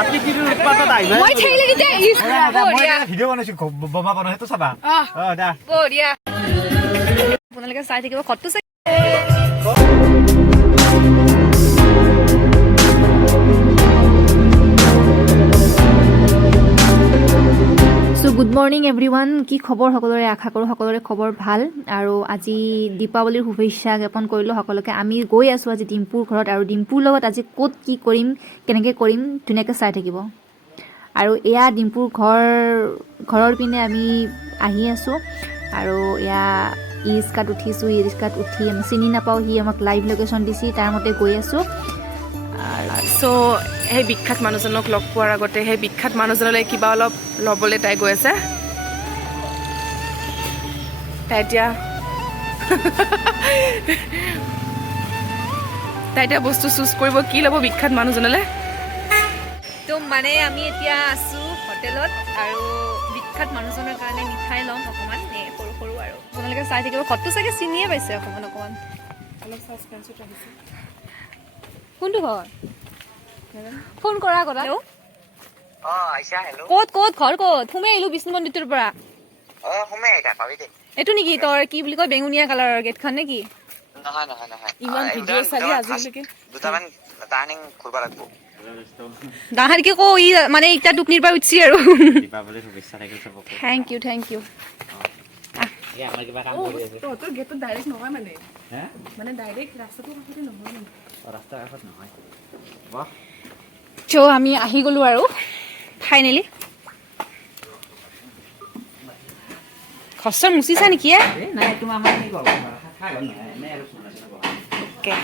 আপনি কি উৎপাতত আহিবা মই ঠেলি দিতে মই ভিডিও বনাইছো বোমা বনাই হেতু চাবা দা বঢ়িয়া আপোনালোকে চাই থাকিব খটটো চাই গুড মৰ্নিং এভৰিৱান কি খবৰ সকলোৰে আশা কৰোঁ সকলোৰে খবৰ ভাল আৰু আজি দীপাৱলীৰ শুভেচ্ছা জ্ঞাপন কৰিলোঁ সকলোকে আমি গৈ আছোঁ আজি ডিম্পুৰ ঘৰত আৰু ডিম্পুৰ লগত আজি ক'ত কি কৰিম কেনেকৈ কৰিম ধুনীয়াকৈ চাই থাকিব আৰু এয়া ডিম্পুৰ ঘৰৰ পিনে আমি আহি আছোঁ আৰু এয়া ই ৰিক্সাত উঠিছোঁ ই ৰিক্সাত উঠি আমি চিনি নাপাওঁ সি আমাক লাইভ লোকেশ্যন দিছে তাৰ মতে গৈ আছোঁ সো সেই বিখ্যাত মানুহজনক লগ পোৱাৰ আগতে সেই বিখ্যাত মানুহজনলৈ কিবা অলপ ল'বলৈ তাই গৈ আছে তাই এতিয়া বস্তু চুজ কৰিব কি ল'ব বিখ্যাত মানুহজনলৈ তো মানে আমি এতিয়া আছোঁ হোটেলত আৰু বিখ্যাত মানুহজনৰ কাৰণে মিঠাই ল'ম অকণমান সৰু সৰু আৰু আপোনালোকে চাই থাকিব খটটো চাগে চিনিয়ে পাইছে অকণমান অলপ ছাছপেন্সত আহিছে কোনটো ঘৰ ফোন কৰা কথা আইছা হেল্ল' ক'ত ঘৰ ক'ত সোমাই আহিলোঁ বিষ্ণু মন্দিৰটোৰ পৰা সোমাই আহিছা পাবি দে এইটো নেকি তোৰ কি বুলি কয় বেঙুনীয়া কালাৰৰ গেটখন নেকি নহয় ইমান ভিডিঅ' চালি আজিলৈকে দুটামান টাৰ্ণিং ঘূৰবা লাগব দাহাৰকে কওঁ ই মানে এতিয়া টোপনিৰ পৰা উঠছি আৰু দীপাৱলীৰ শুভেচ্ছা থাকিল চবকে থেংক ইউ এই আমাৰ কিবা কাম কৰি আছে তহঁতৰ গেটত ডাইৰেক্ট নহয় হে মানে ডাইৰেক্ট ৰাস্তাটোৰ কাষতে নহয় ৰাস্তাৰ কাষত নহয় বাহ চ' আমি আহি গ'লোঁ আৰু ফাইনেলি খচৰ মুচিছা নেকি নাই তোমাৰ আমাৰ কি কৰিব খাই গ'ল নহয় এনে আৰু অ'কে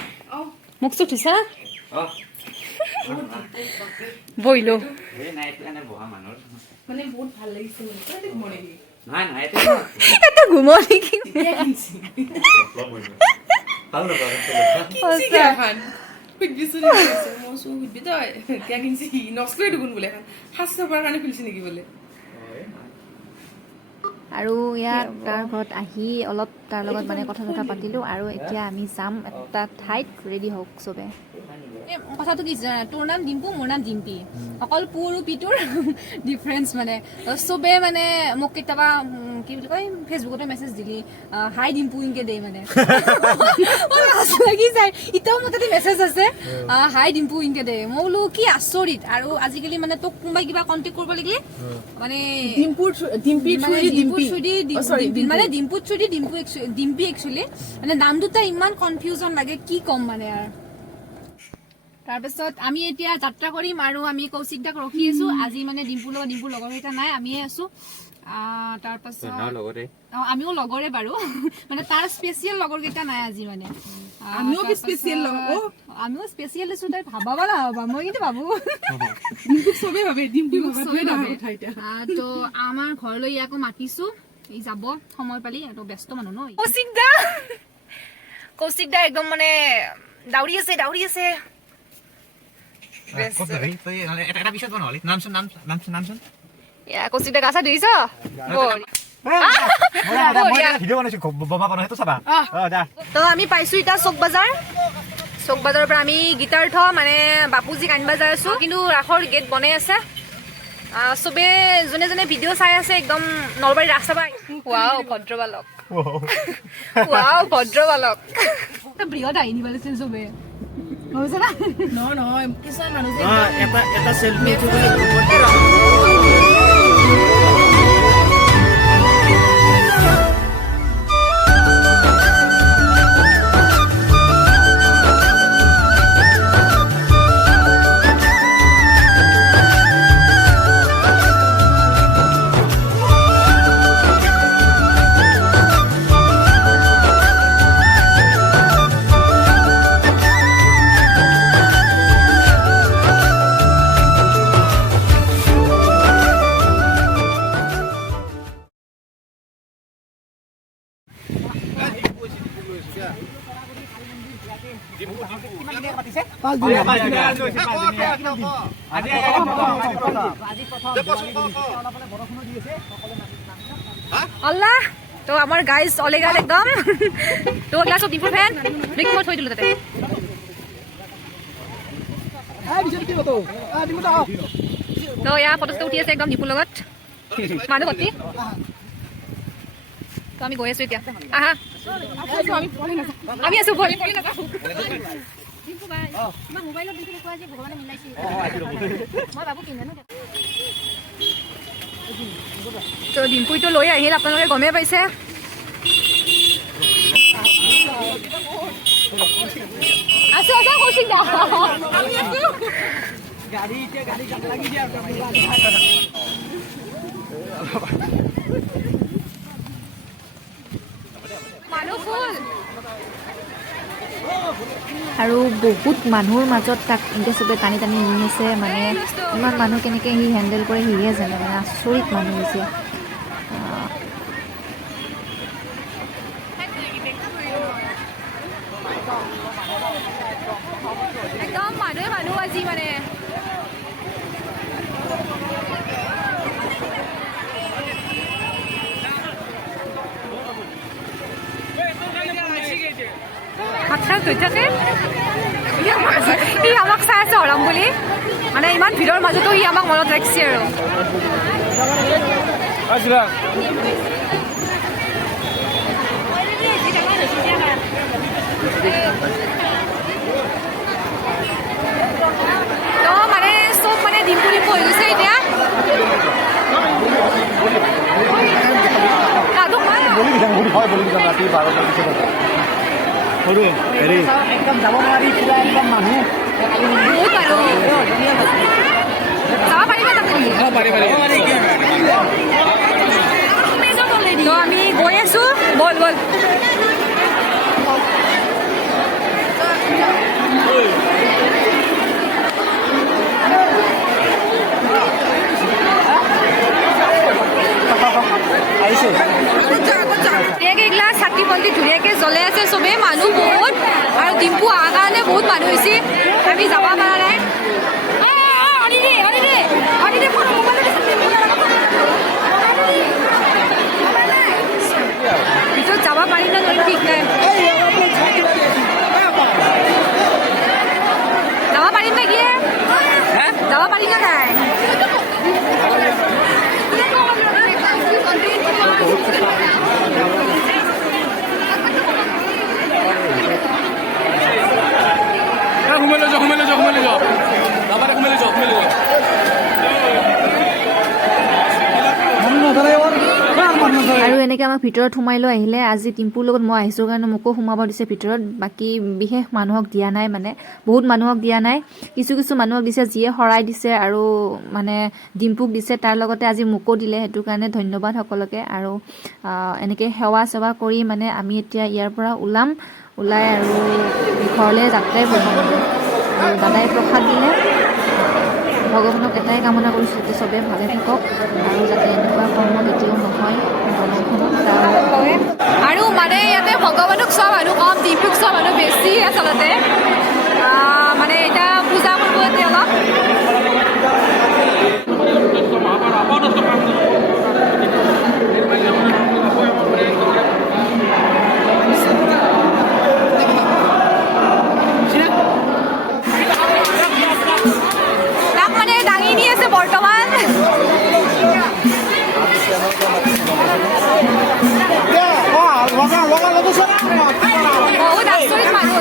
মোক চুখ থৈছা অ বহিলোঁ এই নাই এইটো এনে বহা মানুহৰ মানে বহুত ভাল লাগিছে মানে নাই এটা ঘুমো নেকি ভাল লগা আৰু ইয়াত তাৰ ঘৰত আহি অলপ তাৰ লগত মানে কথা চথা পাতিলোঁ আৰু এতিয়া আমি যাম এটা ঠাইত ৰেডি হওক চবে কথাটো কি জানা তোৰ নাম ডিম্পু মোৰ নাম ডিম্পি অকল পু আৰু পিটোৰ ডিফাৰেঞ্চ মানে চবে মানে মোক কেতিয়াবা কি বুলি কয় ফেচবুকতে মেছেজ দিলি হাই ডিম্পু ইনকে দে মানে লাগি যায় এতিয়াও মোৰ তাতে মেছেজ আছে হাই ডিম্পু ইনকে দে মই বোলো কি আচৰিত আৰু আজিকালি মানে তোক কোনোবাই কিবা কণ্টেক্ট কৰিব লাগিলে মানে ডিম্পি একচুৱেলি মানে নাম দুটা ইমান কনফিউজন লাগে কি ক'ম মানে আৰু তাৰপিছত আমি এতিয়া যাত্ৰা কৰিম আৰু আমি কৌশিকদাক ৰখি আছো আজি মানে ডিম্পুৰ লগৰকেইটা নাই আমিয়ে আছো তাৰপাছত আমিও লগৰে বাৰু মানে তাৰ স্পেচিয়েল লগৰকেইটা নাই আজি মানে আমিও স্পেচিয়েল আছো তাই ভাবাবা নাভাবা মই কিন্তু ভাবো চবেই ভাবে তো আমাৰ ঘৰলৈ ইয়াকো মাতিছো এই যাব সময় পালি আৰু ব্যস্ত মানুহ ন কৌশিকদা একদম মানে দাউৰি আছে কৌশিকদা গা চা ধুইছ তো আমি পাইছো এতিয়া চক বজাৰৰ পৰা আমি গীতাৰ্থ মানে বাপুজীক আনিব যাই আছো কিন্তু ৰাসৰ গেট বনাই আছে চবে যোনে ভিডিঅ' চাই আছে একদম নলবাৰী ৰাস্তা পৰা ভদ্ৰবালক বৃহৎ আহি নিব লাগিছিল চবে নহয় কিছুমান মানুহ এটা সেলফি আল্লাহ তো আমাৰ গাইজ অলে গাল একদম তো গ্লাছ অফ ডিম্পুৰ ফেন ব্ৰেক মই থৈ দিলোঁ তাতে তো ইয়াৰ ফটো উঠি আছে একদম ডিপুৰ লগত মানুহ ভৰ্তি তো আমি গৈ আছো এতিয়া আহা আমি আছো তো ডিম্পুটো লৈ আহিল আপোনালোকে গমেই পাইছে আছো আছো কৈছিল আৰু বহুত মানুহৰ মাজত তাক এনেকৈ চবে টানি টানি নি আছে মানে ইমান মানুহ কেনেকৈ সি হেণ্ডেল কৰে সিহে জানে মানে আচৰিত মানুহ হৈছে একদম মানুহ আজি মানে সি আমাক চাই আছে হৰাম বুলি মানে ইমান ভিৰৰ মাজতো সি আমাক মনত ৰাখিছে আৰু তো মানে চব মানে ডিম্পু হৈ গৈছে এতিয়া একদম যাব নোৱাৰি পুৰা একদম মানুহ বহুত মানুহ যাব পাৰিবা তো আমি গৈ আছো বল বল এইগিলা চাকি বন্তি ধুনীয়াকৈ জ্বলে আছে চবেই মানুহ বহুত আৰু ডিম্পু অহাৰ কাৰণে বহুত মানুহ হৈছে আমি যাব পৰা নাই ভিতৰত যাব পাৰি না যদি ঠিক নাই যাব পাৰিম নেকি যাব পাৰিম না নাই আৰু এনেকৈ আমাক ভিতৰত সোমাই লৈ আহিলে আজি ডিম্পুৰ লগত মই আহিছোঁ কাৰণে মোকো সোমাব দিছে ভিতৰত বাকী বিশেষ মানুহক দিয়া নাই মানে বহুত মানুহক দিয়া নাই কিছু মানুহক দিছে যিয়ে শৰাই দিছে আৰু মানে ডিম্পুক দিছে তাৰ লগতে আজি মোকো দিলে সেইটো কাৰণে ধন্যবাদ সকলোকে আৰু এনেকৈ সেৱা কৰি মানে আমি এতিয়া ইয়াৰ পৰা ওলাই আৰু ঘৰলৈ যাত্ৰাই কৰিম আৰু দাদাই প্ৰসাদ দিলে ভগৱানক এটাই কামনা কৰিছোঁ যাতে চবেই ভালে থাকক আৰু যাতে এনেকুৱা কৰ্ম কেতিয়াও নহয় আৰু মানে ইয়াতে ভগৱানক চোৱা মানুহ কম ডিম্পুক চোৱা মানুহ বেছি আচলতে মানে এতিয়া পূজা কৰিব এতিয়া অলপ বৰ্তমান বহুত আচৰিত মানুহ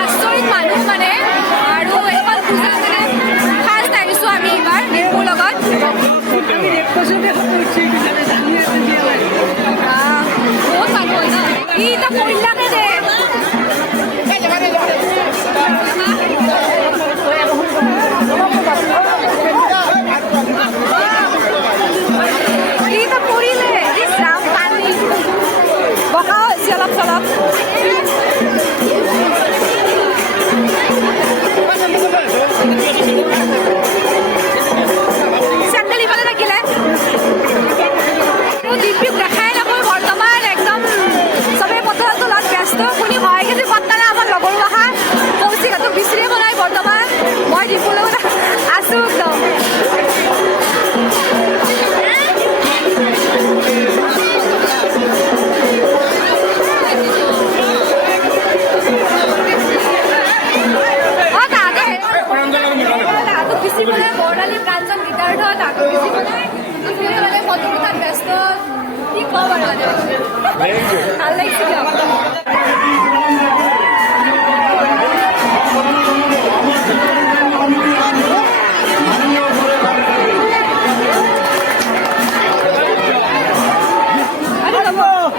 আচৰিত মানুহ মানে আৰু এইখন পূজা মানে ফাৰ্ষ্ট আহিছোঁ আমি এইবাৰ ডিম্পুৰ লগত বহুত মানুহ হয় ন ইটা কৰিলাকে দে ইটা কৰিলে ৰাম পানী বকা হৈছে অলপ চলপ চেণ্ডেল ইফালে থাকিলে ডিম্পুক দেখাই নাপায় বৰ্তমান একদম চবেই পথাৰত তলত ভাল লাগিছে দিয়ক।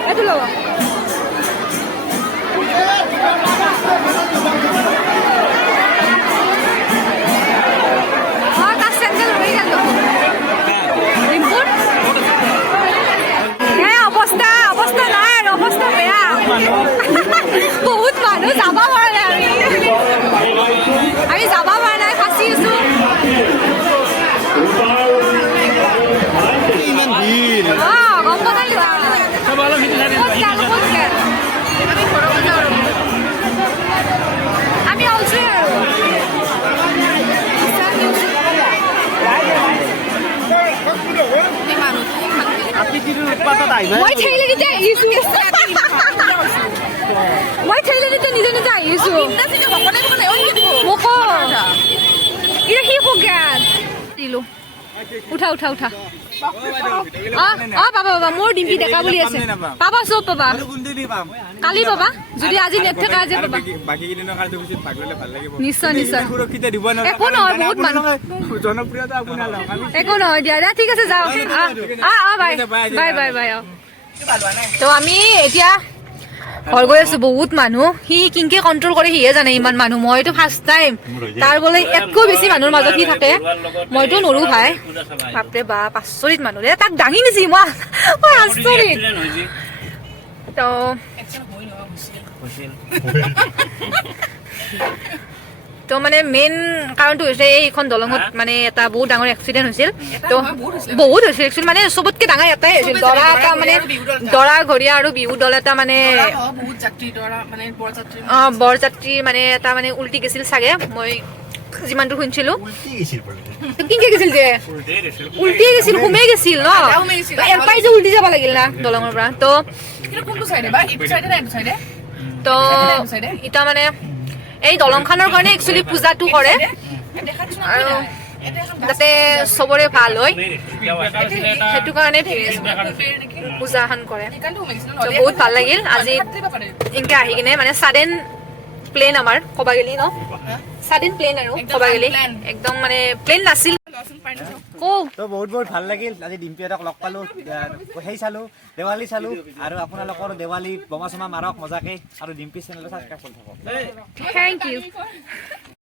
এইটো ল'ব বহুত মানুহ যাব পৰা নাই আমি যাব পৰা নাই ফাঁচি আছো গম পালো আমি অলছো মই ঠেলি দিতে আহিছো মই ঠেলি দিতে নিজে নিজে আহিছো মোক এতিয়া সি সোগাত দিলো উঠা উঠা উঠা পাবা পাবা মোৰ ডিম্পি ডেকা বুলি আছে পাবা চব পাবা কালি পাবা যদি আজি নেট থকা আজি পাবা নিশ্চয় নিশ্চয় একো নহয় বহুত মানুহ একো নহয় দিয়া দিয়া ঠিক আছে যাওঁ বাই বাই বাই বাই তো আমি এতিয়া ঘৰ গৈ আছো বহুত মানুহ সি কিংকে কণ্ট্ৰল কৰে সিহে জানে ইমান মানুহ মইতো ফাৰ্ষ্ট টাইম তাৰ বোলে এককৈ বেছি মানুহৰ মাজত সি থাকে মইতো নৰো ভাই বাপৰে বাপ আচৰিত মানুহ ৰে তাক দাঙি নিছি মই আচৰিত তো তো মানে মেইন কাৰণটো হৈছে এইখন দলঙত মানে এটা বহুত ডাঙৰ এক্সিডেণ্ট হৈছিল তো বহুত হৈছিল একচুৱেলি মানে চবতকে ডাঙৰ এটাই হৈছিল দৰা এটা মানে দৰা ঘৰীয়া আৰু বিহু দল এটা মানে বৰযাত্ৰী মানে এটা মানে উল্টি গৈছিল চাগে মই যিমানটো শুনিছিলো কিনকে গৈছিল যে উল্টিয়ে গৈছিল সোমাই গৈছিল ন এলপাই যে উল্টি যাব লাগিল না দলঙৰ পৰা তো এতিয়া মানে এই দলংখনৰ কাৰণে একচুৱেলি পূজাটো কৰে আৰু যাতে চবৰে ভাল হয় সেইটো কাৰণে পূজাখন কৰে বহুত ভাল লাগিল আজি এনেকে আহি কিনে মানে ছাডেন প্লেন আমাৰ ক'বা গেলি ন ছাডেন প্লেন আৰু ক'বা গেলি একদম মানে প্লেন নাছিল তো বহুত বহুত ভাল লাগিল আজি ডিম্পিহঁতক লগ পালো সেই চালো দেৱালী চালো আৰু আপোনালোকৰ দেৱালী বোমা চমা মাৰক মজাকে আৰু ডিম্পি চেনেলটো ছাবস্ক্ৰাইব কৰি থাকক থেংক ইউ